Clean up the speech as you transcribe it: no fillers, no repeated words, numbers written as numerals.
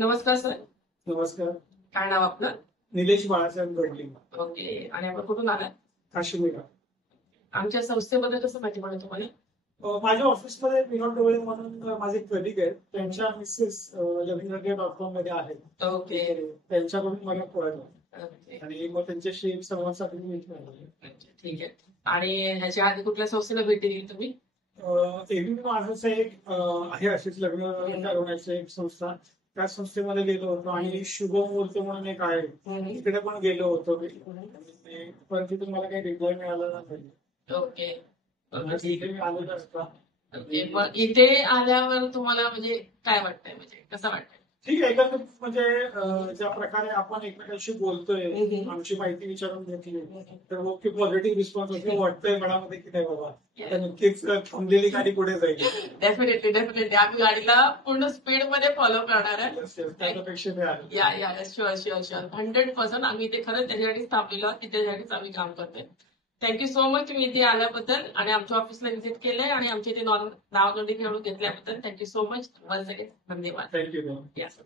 नमस्कार सर. नमस्कार. काय नाव आपलं? निलेश बाळासाहेब गडलिंग, ओके. आणि आपण कुठून आलात? काश्मीर. आमच्या संस्थेबद्दल कसं माहिती पडेल तुम्हाला? माझ्या ऑफिसमध्ये विनोद डोळे म्हणून माझे कलिग आहेत. त्यांच्या मिसेस लग्नगडे.com मध्ये आहेत. ओके. त्यांच्याकडून मला कळलं ओके. आणि मग त्यांच्याशी संवाद साधून मी इथे आलो. अच्छा, ठीक आहे. आणि ह्याच्या आधी कुठल्या संस्थेला भेट दिली तुम्ही? एबीपी माझं एक आहे अशीच लग्न ठरवण्याची एक संस्था. त्या संस्थेमध्ये गेलो होतो आणि शुभम बोलतो म्हणून एक आहे, तिकडे पण गेलो होतो मी. पण तिथून मला काही रिप्लाय मिळाला नाही. ओके. इथे मी आलेलो असता. ओके. मग इथे आल्यावर तुम्हाला म्हणजे काय वाटतंय, म्हणजे कसं वाटतंय? ठीक आहे. एकंदरीत म्हणजे ज्या प्रकारे आपण एकमेकांशी बोलतोय, आमची माहिती विचारून घेतली, तर ओके पॉझिटिव्ह रिस्पॉन्स असं वाटतंय मनामध्ये की नाही बाबा, तर नक्कीच थांबलेली गाडी पुढे जाईल. डेफिनेटली डेफिनेटली आम्ही गाडीला पूर्ण स्पीड मध्ये फॉलो करणार आहे. त्याच्यापेक्षा ते आलं. या या शुअर शुअर शुअर 100% आम्ही इथे खरंच त्याच्यासाठीच थांबलेलो आहोत, त्याच्यासाठीच आम्ही काम करतोय. थँक्यू सो मच तुम्ही इथे आल्याबद्दल आणि आमच्या ऑफिसला व्हिजिट केलंय आणि आमच्या इथे नाव नोंदणी घेऊन घेतल्याबद्दल thank you so much. Once again धन्यवाद. थँक्यू. या सर.